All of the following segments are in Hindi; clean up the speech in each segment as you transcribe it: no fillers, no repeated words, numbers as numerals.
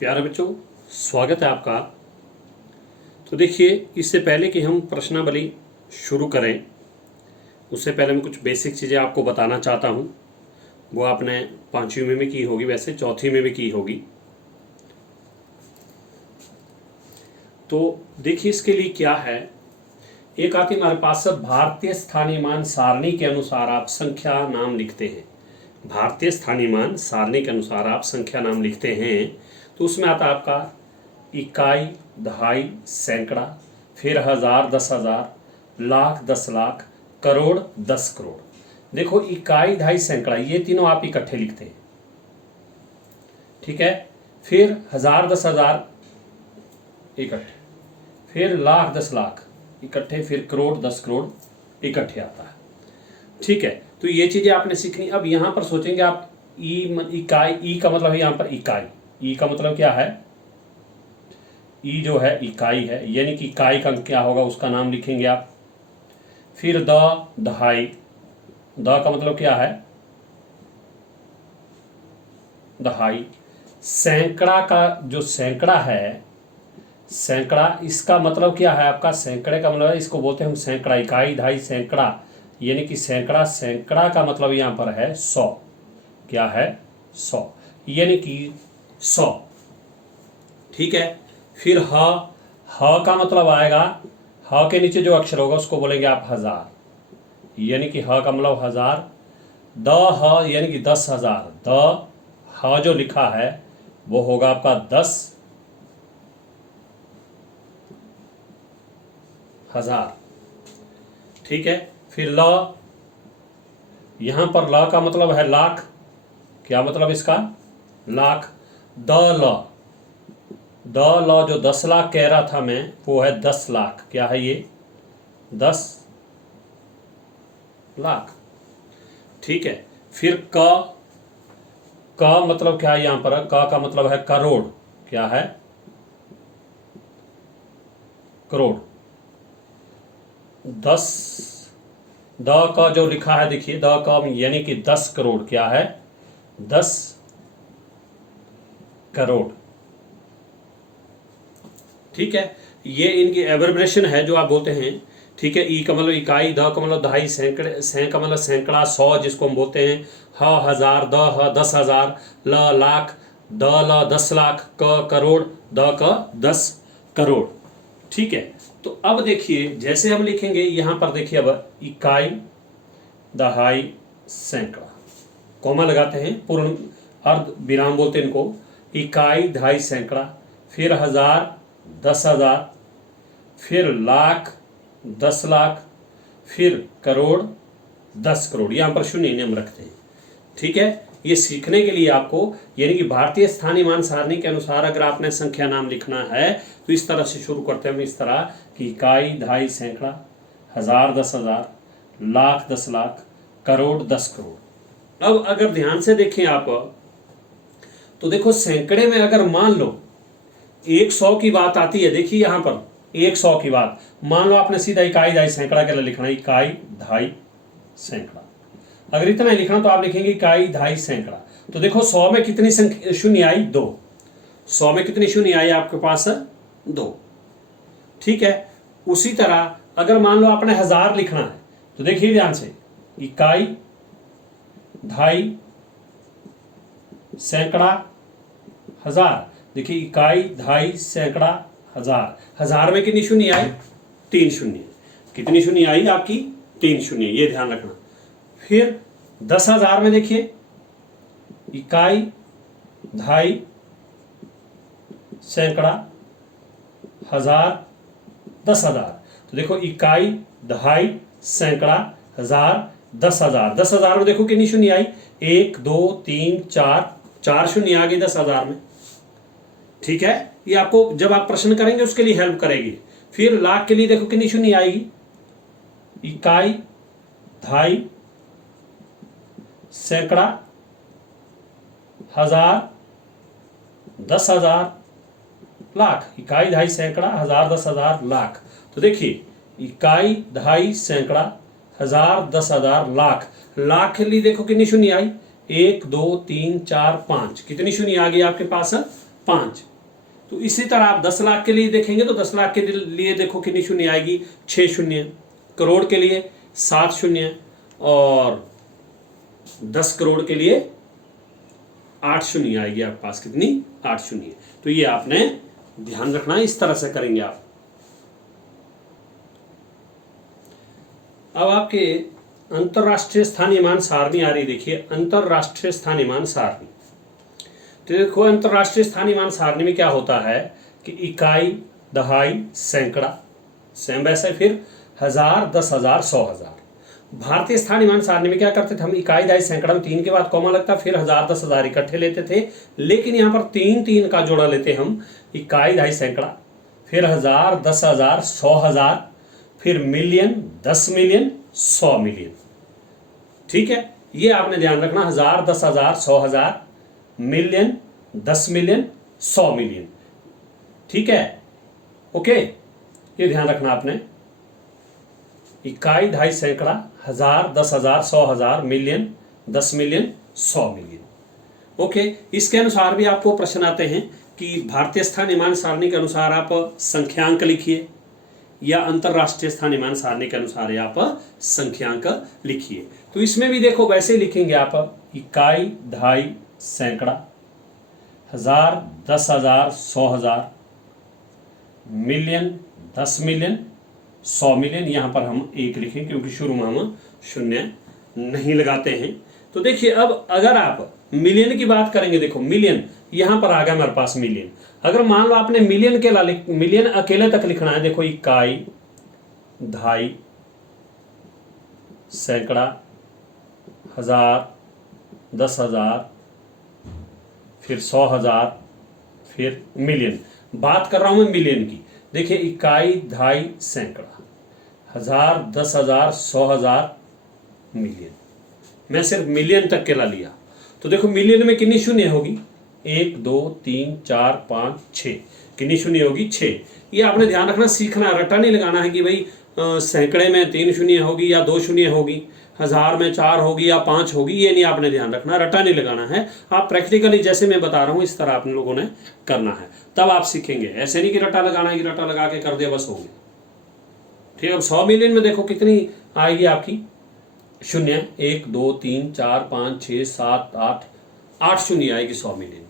प्यारे बच्चों, स्वागत है आपका। तो देखिए, इससे पहले कि हम प्रश्नावली शुरू करें, उससे पहले मैं कुछ बेसिक चीज़ें आपको बताना चाहता हूँ। वो आपने 5वीं में भी की होगी, वैसे 4थी में भी की होगी। तो देखिए, इसके लिए क्या है, एक आती हमारे पास भारतीय स्थानीय मान सारणी के अनुसार आप संख्या नाम लिखते हैं। भारतीय स्थानीय मान सारणी के अनुसार आप संख्या नाम लिखते हैं, तो उसमें आता है आपका इकाई, दहाई, सैकड़ा, फिर हजार, 10,000, लाख, 10 लाख, करोड़, 10 करोड़। देखो, इकाई, दहाई, सैकड़ा ये तीनों आप इकट्ठे लिखते हैं, ठीक है। फिर हजार, 10,000 इकट्ठे, फिर लाख, 10 लाख इकट्ठे, फिर करोड़, 10 करोड़ इकट्ठे आता है, ठीक है। तो ये चीजें आपने सीखनी। अब यहां पर सोचेंगे आप, इकाई, ई का मतलब है यहां पर इकाई, ई का मतलब क्या है, ई जो है इकाई है, यानी कि इकाई का क्या होगा उसका नाम लिखेंगे आप। फिर दहाई, द का मतलब क्या है, दहाई। सैकड़ा का जो सैकड़ा है, सैकड़ा, इसका मतलब क्या है आपका, सैकड़े का मतलब है, इसको बोलते हैं हम सैकड़ा। इकाई, दहाई, सैकड़ा, यानी कि सैकड़ा। सैकड़ा का मतलब यहां पर है 100। क्या है, 100, यानी कि 100, ठीक है। फिर ह का मतलब आएगा, ह के नीचे जो अक्षर होगा उसको बोलेंगे आप हजार, यानी कि ह का मतलब हजार। ह यानी कि 10,000, ह जो लिखा है वो होगा आपका 10,000, ठीक है। फिर यहां पर ल का मतलब है लाख। क्या मतलब इसका, लाख। द ल जो 10 लाख कह रहा था मैं, वो है 10 लाख। क्या है ये, 10 लाख, ठीक है। फिर क मतलब क्या है, यहां पर क का मतलब है करोड़। क्या है, करोड़। 10, द का जो लिखा है देखिए, द का यानी कि 10 करोड़। क्या है, 10 करोड़, ठीक है। ये इनकी एब्रिविएशन है जो आप बोलते हैं, ठीक है। ई का मतलब इकाई, द का मतलब दहाई, सैकड़े, सै का मतलब सैकड़ा, 100 जिसको हम बोलते हैं, हजार, 10,000, ल लाख, ल 10 लाख, क करोड़, क 10 करोड़, ठीक है। तो अब देखिए, जैसे हम लिखेंगे यहां पर देखिए, अब इकाई, दहाई, सैकड़ा, कॉमा लगाते हैं, पूर्ण अर्ध विराम बोलते हैं इनको। इकाई, दहाई, सैकड़ा, फिर हजार, 10,000, फिर लाख, 10 लाख, फिर करोड़, 10 करोड़। यहां पर शून्य नियम रखते हैं, ठीक है। ये सीखने के लिए आपको, यानी कि भारतीय स्थानीय मान सारणी के अनुसार अगर आपने संख्या नाम लिखना है तो इस तरह से शुरू करते हैं हम, इस तरह कि इकाई, दहाई, सैकड़ा, हजार, 10,000, लाख, 10 लाख, करोड़, 10 करोड़। अब अगर ध्यान से देखें आप, तो देखो सैकड़े में अगर मान लो 100 की बात आती है, देखिए यहां पर 100 की बात, मान लो आपने सीधा इकाई, दहाई, सैकड़ा के लिए लिखना है, इकाई, दहाई, सैकड़ा। अगर इतना ही लिखना तो आप लिखेंगे इकाई, दहाई, सैकड़ा। तो देखो 100 में कितनी संख्या शून्य आई, 2। 100 में कितनी शून्य आई आपके पास, 2, ठीक है। उसी तरह अगर मान लो आपने हजार लिखना है, तो देखिए ध्यान से, इकाई, दहाई, सैकड़ा, हजार। देखिए इकाई, दहाई, सैकड़ा, हजार। हजार में कितनी शून्य आई, 3 शून्य। कितनी शून्य आई आपकी, 3 शून्य, ये ध्यान रखना। फिर 10,000 में देखिए, इकाई, दहाई, सैकड़ा, हजार, 10,000। तो देखो इकाई, दहाई, सैकड़ा, हजार, 10,000। 10,000 में देखो कितनी शून्य आई, 1 2 3 4, 4 शून्य आ गई 10,000 में, ठीक है। ये आपको जब आप प्रश्न करेंगे उसके लिए हेल्प करेगी। फिर लाख के लिए देखो कितनी शून्य आएगी, इकाई, दहाई, सैकड़ा, हजार, 10,000, लाख। इकाई, दहाई, सैकड़ा, हजार, 10,000, लाख। तो देखिए इकाई, दहाई, सैकड़ा, हजार, 10,000, लाख। लाख के लिए देखो कितनी शून्य आई, 1 2 3 4 5, कितनी शून्य आ गई आपके पास, 5। तो इसी तरह आप 10 लाख के लिए देखेंगे तो 10 लाख के लिए देखो कितनी शून्य आएगी, 6 शून्य। करोड़ के लिए 7 शून्य, और 10 करोड़ के लिए 8 शून्य आएगी आपके पास, कितनी, 8 शून्य। तो ये आपने ध्यान रखना है, इस तरह से करेंगे आप। अब आपके अंतरराष्ट्रीय स्थानीय मान सारणी आ रही, देखिए अंतरराष्ट्रीय स्थानीय मान सारणी। तो देखो अंतरराष्ट्रीय स्थानीय मान सारणी में क्या होता है कि इकाई, दहाई, सैकड़ा, सेम वैसे फिर हजार, 10,000, 100,000। भारतीय स्थानीय मान सारणी में क्या करते थे हम, इकाई, दहाई, सैकड़ा में 3 के बाद कॉमा लगता, फिर 1000, 10,000 इकट्ठे लेते थे। लेकिन यहाँ पर 3 का जोड़ा लेते हम, इकाई, दहाई, सैकड़ा, फिर 1000, 10,000, 100,000, फिर मिलियन, 10 मिलियन, 100 मिलियन। ठीक है, ये आपने ध्यान रखना, 1000, 10,000, 100,000, मिलियन, 10 मिलियन, 100 मिलियन। ठीक है, ओके, ये ध्यान रखना आपने। इकाई, दहाई, सैकड़ा, 1000, 10,000, 100,000, मिलियन, 10 मिलियन, 100 मिलियन। ओके, इसके अनुसार भी आपको प्रश्न आते हैं कि भारतीय स्थानीय मान सारणी के अनुसार आप संख्यांक लिखिए, या अंतरराष्ट्रीय स्थानीय मान सारणी के अनुसार आप संख्यांक लिखिए। तो इसमें भी देखो वैसे लिखेंगे आप, इकाई, दहाई, सैकड़ा, 1000, 10,000, 100,000, मिलियन, 10 मिलियन, 100 मिलियन। यहाँ पर हम 1 लिखें क्योंकि शुरू में हम शून्य नहीं लगाते हैं। तो देखिए अब अगर आप मिलियन की बात करेंगे, देखो मिलियन यहाँ पर आ गया हमारे पास मिलियन। अगर मान लो आपने मिलियन अकेले तक लिखना है, देखो इकाई, दहाई, सैकड़ा, 1000, 10,000, फिर 100,000, फिर मिलियन। बात कर रहा हूं मैं मिलियन की। देखिए इकाई, दहाई, सैकड़ा, 1000, 10,000, 100,000, मिलियन। मैं सिर्फ मिलियन तक के ला लिया। तो देखो मिलियन में कितनी शून्य होगी, 1, 2, 3, 4, 5, 6। कितनी शून्य होगी, 6। ये आपने ध्यान रखना, सीखना, रटा नहीं लगाना है कि भाई सैकड़े में 3 शून्य होगी या 2 शून्य होगी, 1000 में 4 होगी या 5 होगी, ये नहीं आपने ध्यान रखना, रटा नहीं लगाना है। आप प्रैक्टिकली जैसे मैं बता रहा हूँ इस तरह आप लोगों ने करना है, तब आप सीखेंगे। ऐसे नहीं कि रटा लगाना है कि रटा लगा के कर दिया बस हो गया। ठीक है, अब 100 मिलियन में देखो कितनी आएगी आपकी शून्य, 1, 2, 3, 4, 5, 6, 7, 8 शून्य आएगी 100 मिलियन।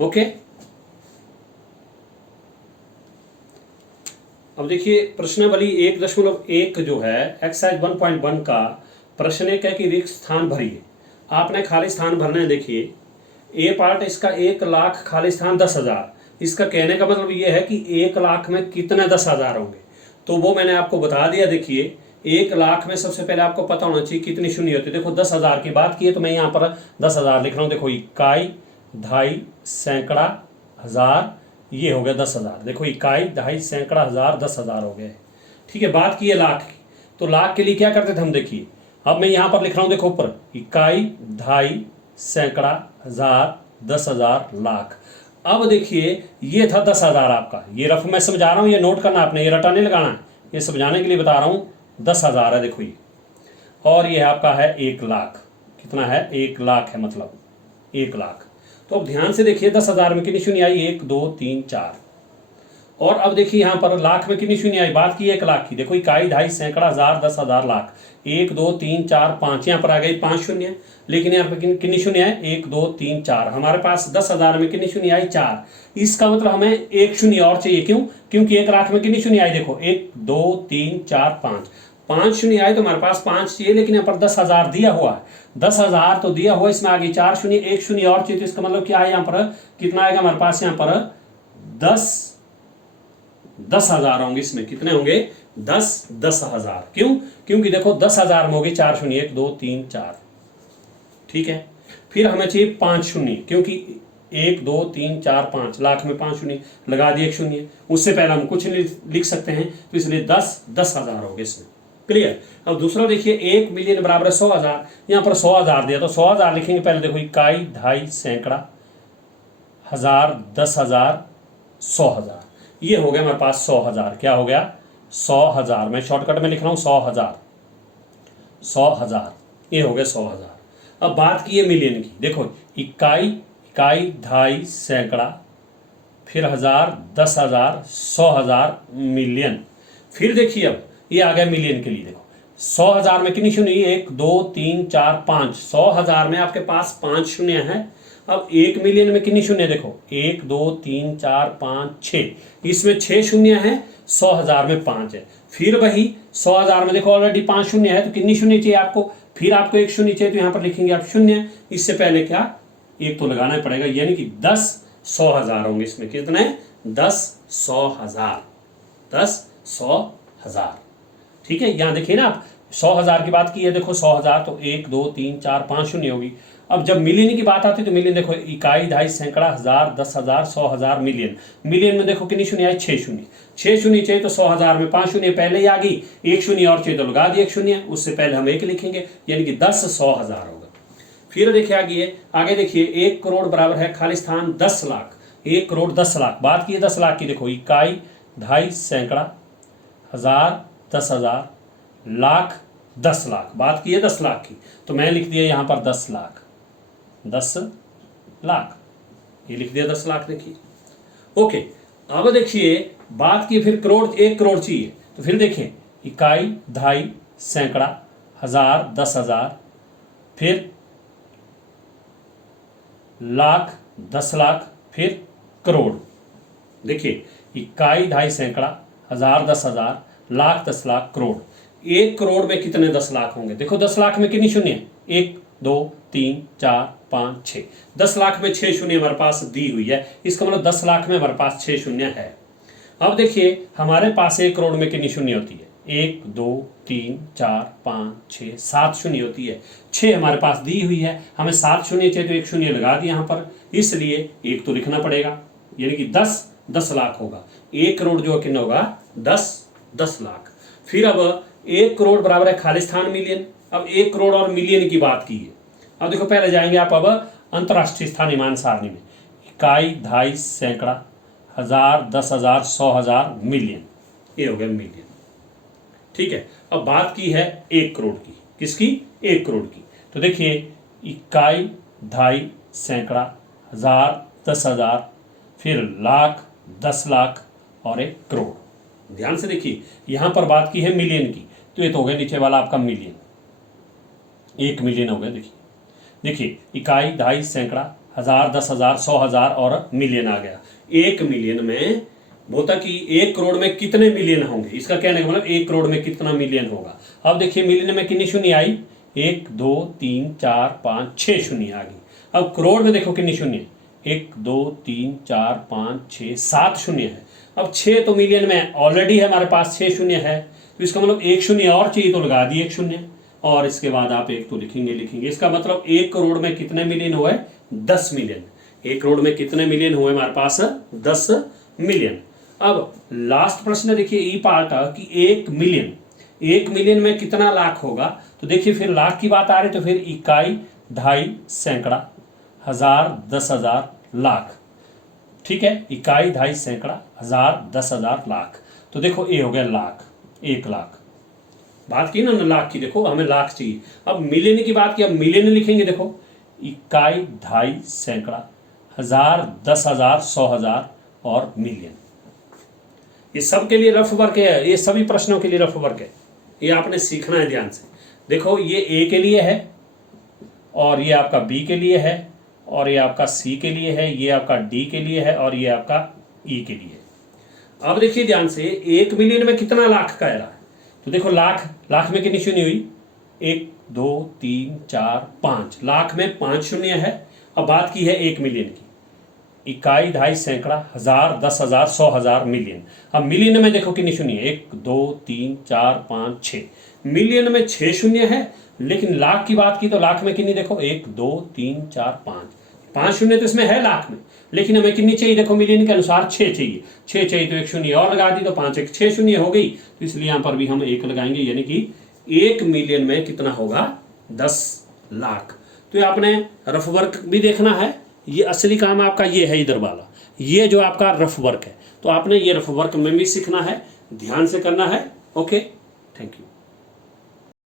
ओके, अब देखिए प्रश्नावली 1.1 जो है एक्सरसाइज 1.1 का प्रश्न एक है कि रिक्त स्थान भरिए। आपने खाली स्थान भरना है। देखिए ए पार्ट इसका 1 लाख, खाली स्थान 10,000। इसका कहने का मतलब ये है कि 1 लाख में कितने 10,000 होंगे, तो वो मैंने आपको बता दिया। देखिए 1 लाख में सबसे पहले आपको पता होना चाहिए कितनी शून्य होती है। देखो 10,000 की बात की है तो मैं यहाँ पर 10,000 लिख रहा हूँ। देखो इकाई, दहाई, सैकड़ा, 1000, ये हो गया 10,000। देखो इकाई, दहाई, सैकड़ा, 1000, 10,000 हो गए। ठीक है, बात की है लाख की, तो लाख के लिए क्या करते थे हम, देखिए अब मैं यहाँ पर लिख रहा हूँ, देखो ऊपर इकाई, दहाई, सैकड़ा, 1000, 10,000, लाख। अब देखिए ये था 10,000 आपका, ये रफ मैं समझा रहा हूँ, ये नोट करना आपने, ये रटा नहीं लगाना है, ये समझाने के लिए बता रहा हूँ। 10,000 है देखो ये, और ये आपका है 1 लाख। कितना है, 1 लाख है, मतलब 1 लाख। तो अब ध्यान से देखिए 10,000 में कितनी शून्य आई, 1, 2, 3, 4। और अब देखिए यहाँ पर लाख में कितनी शून्य आई, बात की 1 लाख की। देखो इकाई, दहाई, सैकड़ा, 1000, 10,000, लाख। 1, 2, 3, 4, 5, यहाँ पर आ गई 5 शून्य। लेकिन यहाँ पर कितनी शून्य है, 1, 2, 3, 4। हमारे पास 10,000 में कितनी शून्य आई, 4। इसका मतलब हमें 1 शून्य और चाहिए। क्यों, क्योंकि 1 लाख में कितनी शून्य आई, देखो 1, 2, 3, 4, 5 शून्य आए तो हमारे पास 5 चाहिए। लेकिन यहाँ पर 10,000 दिया हुआ है, 10,000 तो दिया हुआ, इसमें आगे 4 शून्य, 1 शून्य और चाहिए। तो इसका मतलब क्या है, यहाँ पर कितना आएगा हमारे पास, यहाँ पर 10,000 होंगे। इसमें कितने होंगे, 10,000। क्यों, क्योंकि देखो 10,000 में होगी 4 शून्य, 1, 2, 3, 4। ठीक है, फिर हमें चाहिए 5 शून्य, क्योंकि 1, 2, 3, 4, 5, लाख में 5 शून्य लगा दिए, 1 शून्य। उससे पहले हम कुछ नहीं लिख सकते हैं, तो इसलिए 10,000 हो गए इसमें। क्लियर। अब दूसरा देखिए 1 मिलियन बराबर है 100,000। यहाँ पर 100,000 दिया तो 100,000 लिखेंगे पहले। देखो इकाई, दहाई, सैकड़ा, 1000, 10,000, 100,000। ये हो गया हमारे पास 100,000। क्या हो गया, 100,000। मैं शॉर्टकट में लिख रहा हूँ 100,000, 100,000, ये हो गया 100,000। अब बात की है मिलियन की। देखो इकाई, दहाई, सैकड़ा, फिर 1000, 10,000, 100,000, मिलियन। फिर देखिए अब ये आ गया मिलियन के लिए। देखो 100,000 में कितनी शून्य, 1 2 3 4 5, 100,000 में आपके पास 5 शून्य है। अब 1 मिलियन में कितनी शून्य, देखो 1 2 3 4 5 6, इसमें 6 शून्य है, 100,000 में 5 है। फिर वही 100,000 में देखो ऑलरेडी 5 शून्य है, तो कितनी शून्य चाहिए आपको, फिर आपको 1 शून्य चाहिए, तो यहाँ पर लिखेंगे आप शून्य। इससे पहले क्या, एक तो लगाना पड़ेगा, यानी कि 10 100,000 होंगे। इसमें कितने, 10 100,000, 10 100,000। ठीक है, यहाँ देखिए ना आप 100,000 की बात की है, देखो 100,000 तो 1 2 3 4 5 शून्य होगी। अब जब मिलियन की बात आती है तो मिलियन देखो इकाई, दहाई, सैकड़ा, 1000, 10,000, 100,000, मिलियन। मिलियन में देखो कितनी शून्य है, 6 शून्य। 6 शून्य चाहिए तो 100,000 में 5 शून्य पहले ही आ गई, 1 शून्य और चाहिए तो लगा दिए 1 शून्य, उससे पहले हम 1 लिखेंगे, यानी कि 10 100,000 होगा। फिर देखिए आगे देखिए 1 करोड़ बराबर है खाली स्थान 10 लाख। 1 करोड़ 10 लाख, बात की है 10 लाख की, देखो इकाई, दहाई, सैकड़ा, 1000, 10,000, लाख, 10 लाख, बात की है 10 लाख की, तो मैं लिख दिया यहाँ पर 10 लाख, 10 लाख, ये लिख दिया 10 लाख। देखिए ओके, अब देखिए बात की फिर करोड़, 1 करोड़ चाहिए, तो फिर देखिए इकाई, दहाई, सैकड़ा, 1000, 10,000, फिर लाख, 10 लाख, फिर करोड़। देखिए इकाई, दहाई, सैकड़ा, 1000, 10,000, लाख, 10 लाख, करोड़। 1 करोड़ में कितने 10 लाख होंगे, देखो 10 लाख में कितनी शून्य है, 1 2 3 4 5 6, 10 लाख में 6 शून्य हमारे पास दी हुई है, इसका मतलब 10 लाख में हमारे पास 6 शून्य है। अब देखिए हमारे पास 1 करोड़ में कितनी शून्य होती है, 1 2 3 4 5 6 7 शून्य होती है, 6 हमारे पास दी हुई है, हमें 7 शून्य चाहिए तो 1 शून्य लगा दिया यहाँ पर, इसलिए 1 तो लिखना पड़ेगा, यानी कि 10 लाख होगा। 1 करोड़ जो कितना होगा, 10 लाख। फिर अब 1 करोड़ बराबर है खाली स्थान मिलियन। अब 1 करोड़ और मिलियन की बात की है, अब देखो पहले जाएंगे आप अब अंतरराष्ट्रीय स्थानीयमान सारणी में, इकाई, दहाई, सैकड़ा, 1000, 10,000, 100,000, मिलियन, ये हो गया मिलियन। ठीक है, अब बात की है 1 करोड़ की, किसकी, 1 करोड़ की, तो देखिए इकाई, दहाई, सैकड़ा, 1000, 10,000, फिर लाख, 10 लाख और 1 करोड़। ध्यान से देखिए यहां पर बात की है मिलियन की, तो ये तो हो गया नीचे वाला आपका मिलियन, 1 मिलियन हो गया। देखिए इकाई, दहाई, सैकड़ा, 1000, 10,000, 100,000 और मिलियन आ गया। 1 मिलियन में बोलता कि 1 करोड़ में कितने मिलियन होंगे, इसका कहने का मतलब 1 करोड़ में कितना मिलियन होगा। अब देखिए मिलियन में कितनी शून्य आई, 1 2 3 4 5 6 शून्य आ गई। अब करोड़ में देखो कितनी शून्य, 1 2 3 4 5 6 7 शून्य है। अब 6 तो मिलियन में ऑलरेडी है, हमारे पास 6 शून्य है, तो इसका मतलब 1 शून्य और चाहिए तो लगा दिए 1 शून्य, और इसके बाद आप 1 तो लिखेंगे। इसका मतलब 1 करोड़ में कितने मिलियन हुए, 10 मिलियन। 1 करोड़ में कितने मिलियन हुए हमारे पास, 10 मिलियन। अब लास्ट प्रश्न देखिए ई पार्ट कि 1 मिलियन में कितना लाख होगा, तो देखिए फिर लाख की बात आ रही तो फिर इकाई, दहाई, सैकड़ा, 1000, 10,000, लाख। ठीक है, इकाई, दहाई, सैकड़ा, 1000, 10,000, लाख, तो देखो ये हो गया लाख, 1 लाख। बात की ना लाख की, देखो हमें लाख चाहिए। अब मिलियन की बात की, अब मिलियन लिखेंगे, देखो इकाई, दहाई, सैकड़ा, 1000, 10,000, 100,000 और मिलियन। ये सब के लिए रफ वर्क है, ये सभी प्रश्नों के लिए रफ वर्क है, ये आपने सीखना है ध्यान से। देखो ये ए के लिए है, और ये आपका बी के लिए है, और ये आपका सी के लिए है, ये आपका डी के लिए है, और ये आपका ई के लिए है। अब देखिए ध्यान से 1 मिलियन में कितना लाख कह रहा है, तो देखो लाख में कितनी शून्य हुई, 1 2 3 4 5, लाख में 5 शून्य है। अब बात की है 1 मिलियन की, इकाई, दहाई, सैकड़ा, 1000, 10,000, 100,000, मिलियन। अब मिलियन में देखो कितनी शून्य, 1 2 3 4 5 6, मिलियन में 6 शून्य है। लेकिन लाख की बात की तो लाख में कितनी, देखो 1 2 3 4 5 शून्य तो इसमें है लाख में, लेकिन हमें कितनी चाहिए, देखो मिलियन के अनुसार 6 चाहिए। 6 चाहिए तो 1 शून्य और लगा दी, तो 5 1 6 शून्य हो गई, तो इसलिए यहाँ पर भी हम 1 लगाएंगे, यानी कि 1 मिलियन में कितना होगा, 10 लाख। तो ये आपने रफ वर्क भी देखना है, ये असली काम आपका ये है इधर वाला, ये जो आपका रफ वर्क है, तो आपने ये रफ वर्क में भी सीखना है, ध्यान से करना है। Okay, thank you.